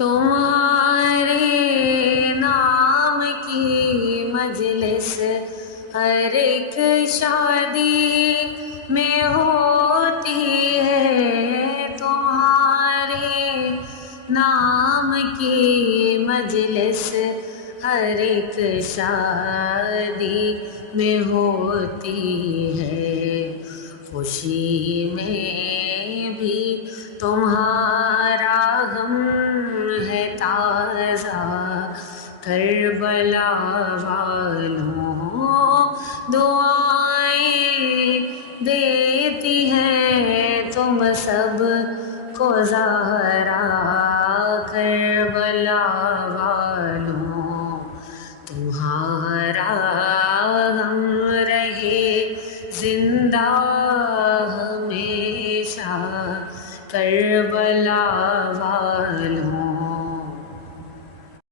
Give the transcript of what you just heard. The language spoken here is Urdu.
تمہارے نام کی مجلس ہر ایک شادی میں ہوتی ہے، تمہارے نام کی مجلس ہر ایک شادی میں ہوتی ہے، خوشی میں بھی تمہارا غم ہے تازہ، کربلا والوں دعائیں دیتی ہے تم سب کو زہرا، کربلا والوں تمہارا غم رہے زندہ ہمیشہ، کربلا والوں